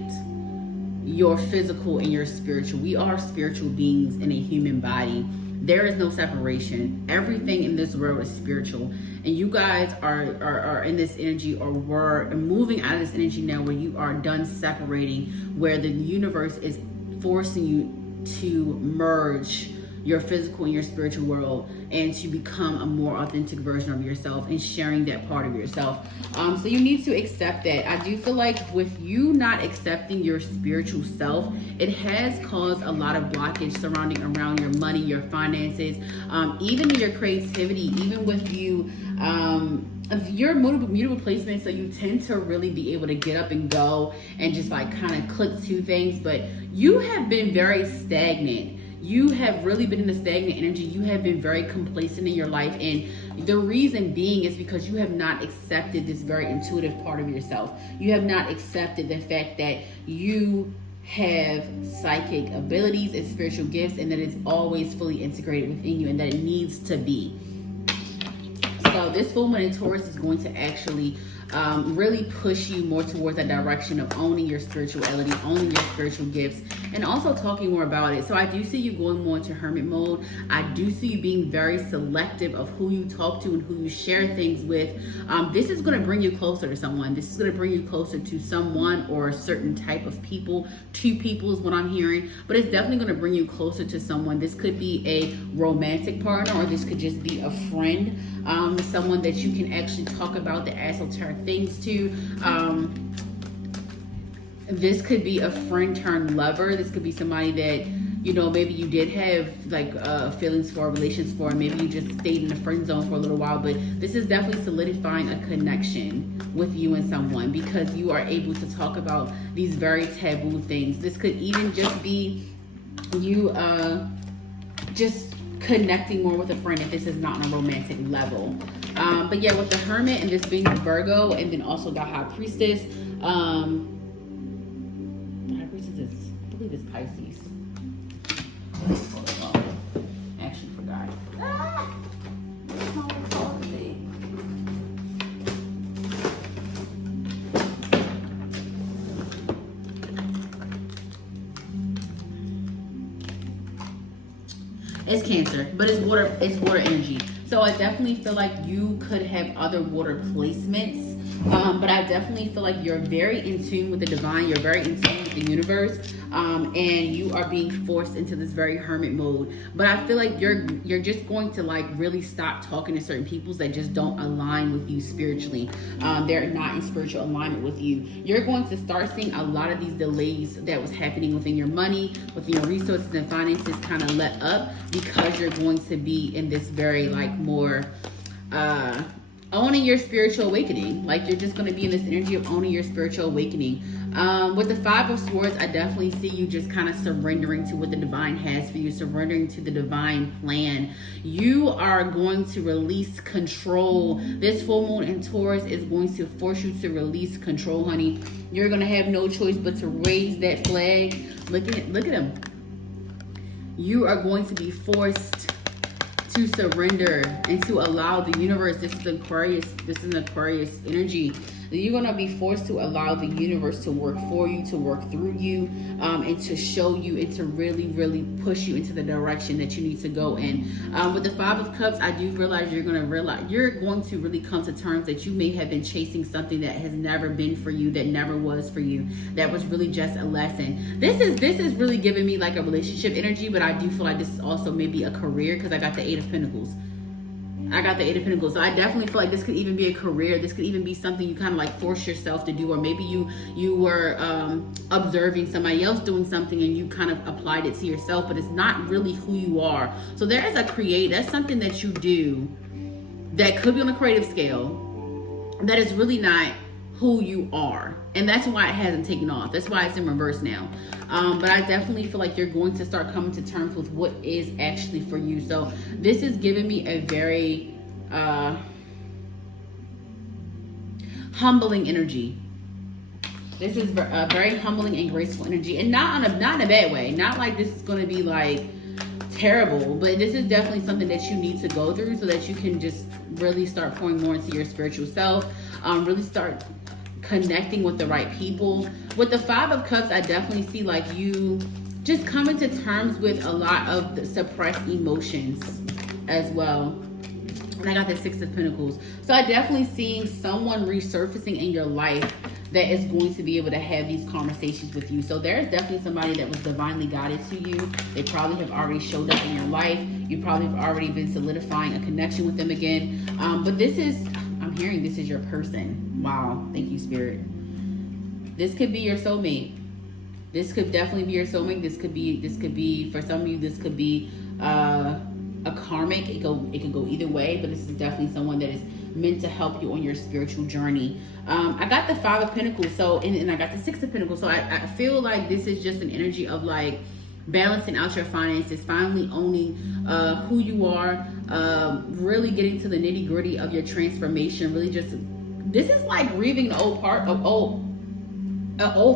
your physical and your spiritual. We are spiritual beings in a human body. There is no separation. Everything in this world is spiritual. And you guys are in this energy, or were moving out of this energy now, where you are done separating, where the universe is forcing you to merge your physical and your spiritual world, and to become a more authentic version of yourself, and sharing that part of yourself. So you need to accept that. I do feel like with you not accepting your spiritual self, it has caused a lot of blockage surrounding around your money, your finances, even your creativity, even with you, your mutable placement. So you tend to really be able to get up and go and just like kind of click to things, but you have been very stagnant. You have really been in a stagnant energy. You have been very complacent in your life. And the reason being is because you have not accepted this very intuitive part of yourself. You have not accepted the fact that you have psychic abilities and spiritual gifts, and that it's always fully integrated within you, and that it needs to be. So this full moon in Taurus is going to actually really push you more towards that direction of owning your spirituality, owning your spiritual gifts, and also talking more about it. So I do see you going more into hermit mode. I do see you being very selective of who you talk to and who you share things with. This is going to bring you closer to someone. This is going to bring you closer to someone or a certain type of people. Two people is what I'm hearing, but it's definitely going to bring you closer to someone. This could be a romantic partner, or this could just be a friend. Someone that you can actually talk about the esoteric things to. This could be a friend turned lover. This could be somebody that, you know, maybe you did have like feelings for, relations for, and maybe you just stayed in the friend zone for a little while. But this is definitely solidifying a connection with you and someone, because you are able to talk about these very taboo things. This could even just be you just connecting more with a friend, if this is not on a romantic level. But yeah, with the Hermit and this being Virgo, and then also the High Priestess. The High Priestess is, I believe it's Pisces. Hold on. Actually forgot. It's Cancer, but it's water energy. So I definitely feel like you could have other water placements. But I definitely feel like you're very in tune with the divine. You're very in tune with the universe. And you are being forced into this very hermit mode. But I feel like you're just going to like really stop talking to certain people that just don't align with you spiritually. They're not in spiritual alignment with you. You're going to start seeing a lot of these delays that was happening within your money, within your resources and finances kind of let up, because you're going to be in this very like more owning your spiritual awakening. Like you're just going to be in this energy of owning your spiritual awakening. With the Five of Swords, I definitely see you just kind of surrendering to what the divine has for you, surrendering to the divine plan. You are going to release control. This full moon in Taurus is going to force you to release control, honey. You're going to have no choice but to raise that flag. Look at them. You are going to be forced to surrender and to allow the universe. This is an Aquarius energy. You're going to be forced to allow the universe to work for you, to work through you, and to show you and to really, really push you into the direction that you need to go in. With the Five of Cups, I do realize you're going to really come to terms that you may have been chasing something that has never been for you, that never was for you, that was really just a lesson. This is really giving me like a relationship energy, but I do feel like this is also maybe a career, because I got the Eight of Pentacles. So I definitely feel like this could even be a career. This could even be something you kind of like force yourself to do, or maybe you were observing somebody else doing something and you kind of applied it to yourself, but it's not really who you are. So there is that's something that you do that could be on a creative scale that is really not who you are, and that's why it hasn't taken off. That's why it's in reverse now. But I definitely feel like you're going to start coming to terms with what is actually for you. So this is giving me a very humbling energy. This is a very humbling and graceful energy, and not in a bad way. Not like this is going to be like terrible, but this is definitely something that you need to go through so that you can just really start pouring more into your spiritual self, really start connecting with the right people. With the Five of Cups, I definitely see like you just coming to terms with a lot of the suppressed emotions as well. And I got the Six of Pentacles. So I definitely seeing someone resurfacing in your life that is going to be able to have these conversations with you. So there's definitely somebody that was divinely guided to you. They probably have already showed up in your life. You probably have already been solidifying a connection with them again. But I'm hearing this is your person. Wow. Thank you, Spirit. This could be your soulmate. This could definitely be your soulmate. This could be for some of you, this could be a karmic. It can go either way, but this is definitely someone that is meant to help you on your spiritual journey. I got the Five of Pentacles, so and I got the Six of Pentacles. So I feel like this is just an energy of like balancing out your finances, finally owning who you are, really getting to the nitty gritty of your transformation. Really, this is like grieving an old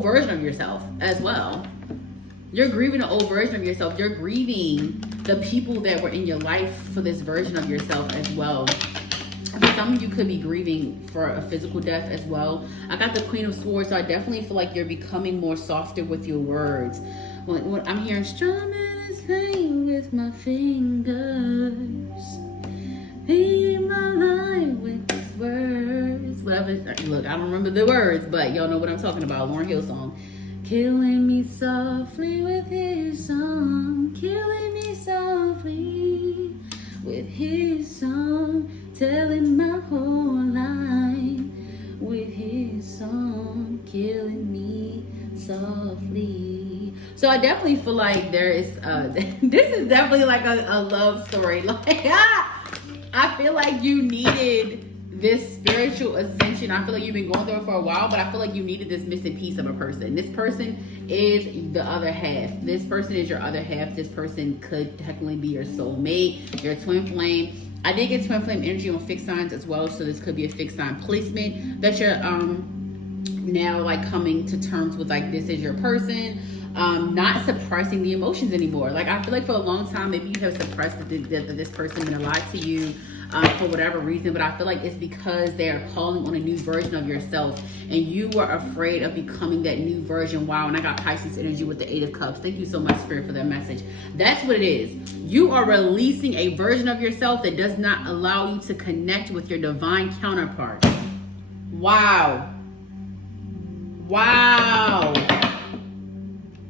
version of yourself as well. You're grieving an old version of yourself. You're grieving the people that were in your life for this version of yourself as well. For some of you could be grieving for a physical death as well. I got the Queen of Swords, so I definitely feel like you're becoming more softer with your words. When I'm hearing strumming this pain with my fingers, feed my life with these words. Whatever. Look, I don't remember the words, but y'all know what I'm talking about. Lauryn Hill song. Killing me softly with his song, killing me softly with his song, telling my whole life with his song, killing me softly. So I definitely feel like there is this is definitely like a love story. Like I feel like you needed this spiritual ascension. I feel like you've been going through it for a while, but I feel like you needed this missing piece of a person. This person is the other half. This person is your other half. This person could technically be your soulmate, your twin flame. I did get twin flame energy on fixed signs as well, so this could be a fixed sign placement that you're now like coming to terms with, like this is your person. Not suppressing the emotions anymore. Like I feel like for a long time maybe you have suppressed that this person been alive to you for whatever reason, but I feel like it's because they are calling on a new version of yourself and you were afraid of becoming that new version. Wow. And I got Pisces energy with the Eight of Cups. Thank you so much, Spirit, for that message. That's what it is. You are releasing a version of yourself that does not allow you to connect with your divine counterpart. Wow. Wow.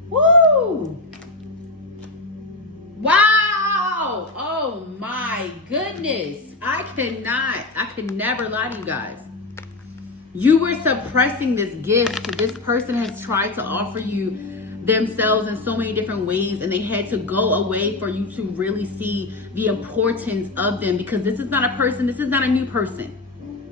Woo! Wow! Oh my goodness. I could never lie to you guys. You were suppressing this gift. This person has tried to offer you themselves in so many different ways, and they had to go away for you to really see the importance of them, because this is not a person. This is not a new person.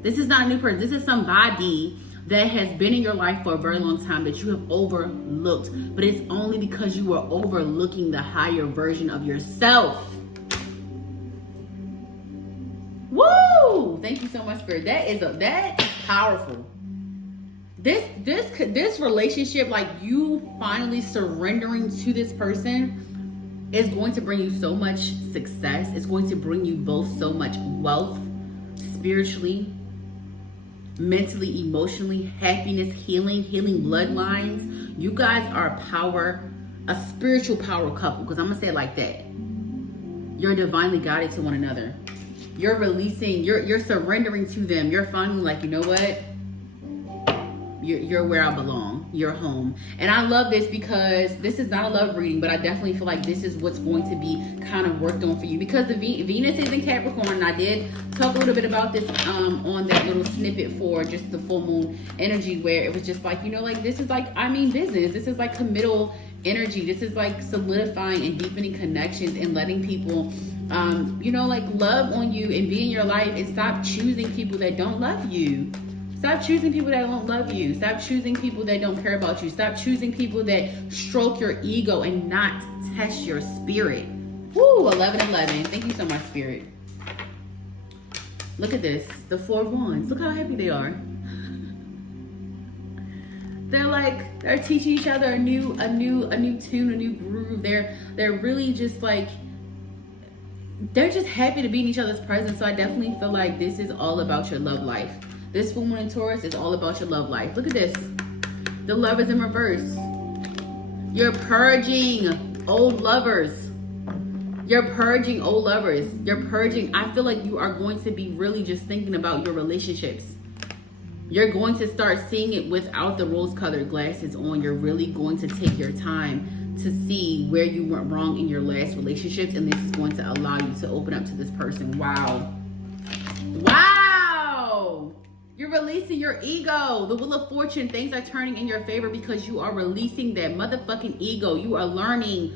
This is not a new person. This is somebody that has been in your life for a very long time that you have overlooked, but it's only because you were overlooking the higher version of yourself. Woo! Thank you so much, Spirit. That is powerful. This relationship, like you finally surrendering to this person, is going to bring you so much success. It's going to bring you both so much wealth spiritually, mentally, emotionally, happiness, healing bloodlines. You guys are a spiritual power couple, because I'm gonna say it like that. You're divinely guided to one another. You're releasing, you're surrendering to them. You're finally like, you know what? You're where I belong. You're home. And I love this because this is not a love reading, but I definitely feel like this is what's going to be kind of worked on for you, because the Venus is in Capricorn. And I did talk a little bit about this on that little snippet for just the full moon energy, where it was just like, you know, like this is like, I mean business. This is like committal energy. This is like solidifying and deepening connections and letting people you know, like love on you and be in your life, and stop choosing people that don't love you. Stop choosing people that don't love you. Stop choosing people that don't care about you. Stop choosing people that stroke your ego and not test your spirit. Woo, 1111. Thank you so much, Spirit. Look at this. The Four of Wands. Look how happy they are. They're teaching each other a new tune, a new groove. They're really just like, they're just happy to be in each other's presence. So I definitely feel like this is all about your love life. This full moon in Taurus is all about your love life. Look at this. The love is in reverse. You're purging old lovers. You're purging old lovers. You're purging. I feel like you are going to be really just thinking about your relationships. You're going to start seeing it without the rose-colored glasses on. You're really going to take your time to see where you went wrong in your last relationships, and this is going to allow you to open up to this person. Wow. Wow. You're releasing your ego. The Wheel of Fortune, things are turning in your favor because you are releasing that motherfucking ego. You are learning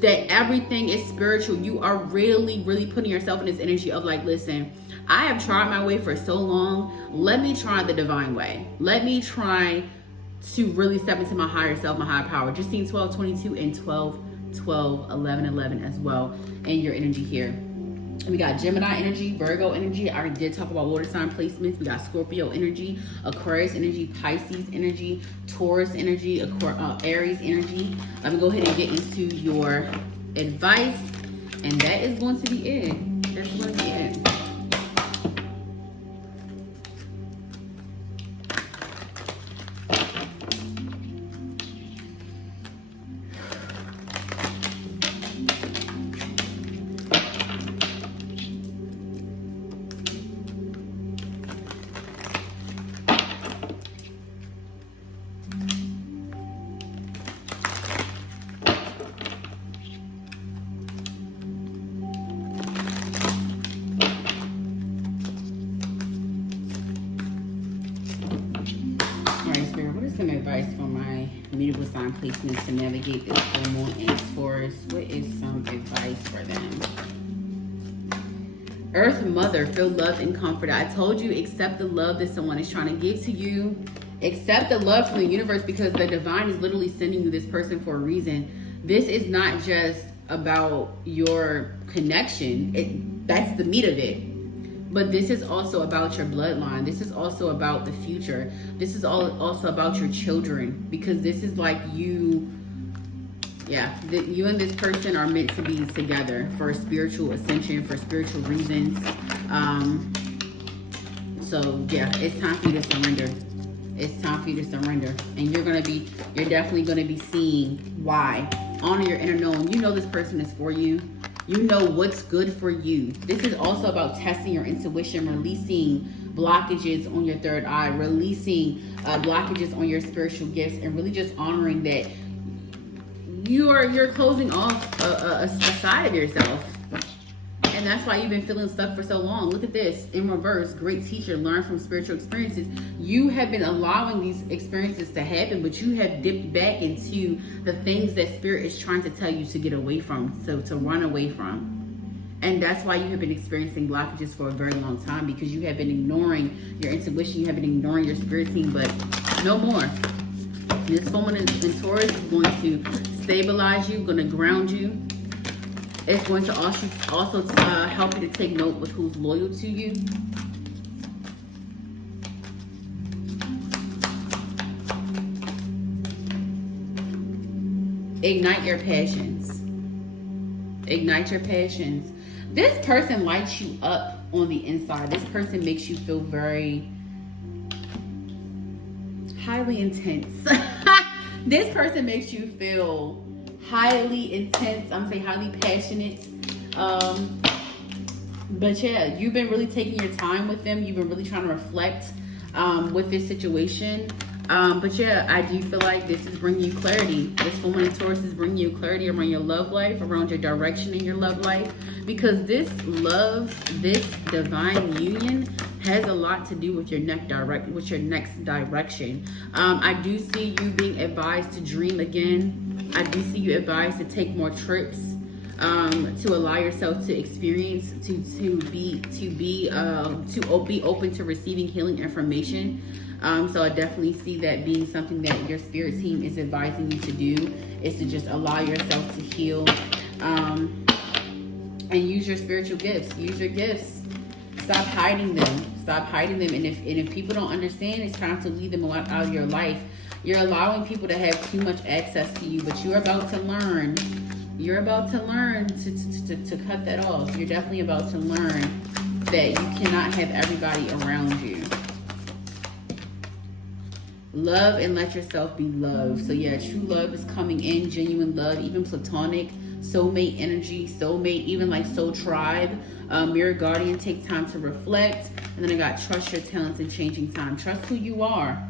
that everything is spiritual. You are really, really putting yourself in this energy of like, listen, I have tried my way for so long. Let me try the divine way. Let me try to really step into my higher self, my higher power. Just seen 1222 and 1212, 1111 as well in your energy here. We got Gemini energy, Virgo energy. I already did talk about water sign placements. We got Scorpio energy, Aquarius energy, Pisces energy, Taurus energy, Aries energy. Let me go ahead and get into your advice, and that is going to be it. That's going to be it. Some advice for my mutable sign placements to navigate this full moon in Taurus. What is some advice for them? Earth Mother, feel loved and comforted. I told you, accept the love that someone is trying to give to you. Accept the love from the universe, because the divine is literally sending you this person for a reason. This is not just about your connection. That's the meat of it. But this is also about your bloodline. This is also about the future. This is also about your children, because this is like you, you and this person are meant to be together for a spiritual ascension, for spiritual reasons. So yeah, it's time for you to surrender. It's time for you to surrender. And you're definitely going to be seeing why. Honor your inner knowing. You know this person is for you. You know what's good for you. This is also about testing your intuition, releasing blockages on your third eye, releasing blockages on your spiritual gifts, and really just honoring that you're closing off a side of yourself. And that's why you've been feeling stuck for so long. Look at this in reverse. Great teacher, learn from spiritual experiences. You have been allowing these experiences to happen, but you have dipped back into the things that Spirit is trying to tell you to get away from, so to run away from. And that's why you have been experiencing blockages for a very long time, because you have been ignoring your intuition, you have been ignoring your spirit team, but no more. This woman in Taurus is going to stabilize you, going to ground you. It's going to also help you to take note with who's loyal to you. Ignite your passions. Ignite your passions. This person lights you up on the inside. This person makes you feel very highly intense. This person makes you feel highly intense. I'm gonna say highly passionate. But yeah, you've been really taking your time with them. You've been really trying to reflect with this situation. But yeah, I do feel like this is bringing you clarity. This woman in Taurus is bringing you clarity around your love life, around your direction in your love life. Because this love, this divine union has a lot to do with your next direction. I do see you being advised to dream again. I do see you advised to take more trips, to allow yourself to experience, to be open to receiving healing information. So I definitely see that being something that your spirit team is advising you to do, is to just allow yourself to heal, and use your spiritual gifts. Use your gifts. Stop hiding them. Stop hiding them. And if people don't understand, it's time to leave them out of your life. You're allowing people to have too much access to you, but you're about to learn. You're about to learn to cut that off. You're definitely about to learn that you cannot have everybody around you. Love and let yourself be loved. So yeah, true love is coming in, genuine love, even platonic, soulmate energy, soulmate, even like soul tribe. Mirror guardian, take time to reflect. And then I got trust your talents and changing time. Trust who you are.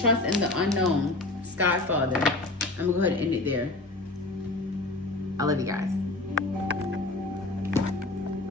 Trust in the unknown. Sky Father. I'm gonna go ahead and end it there. I love you guys.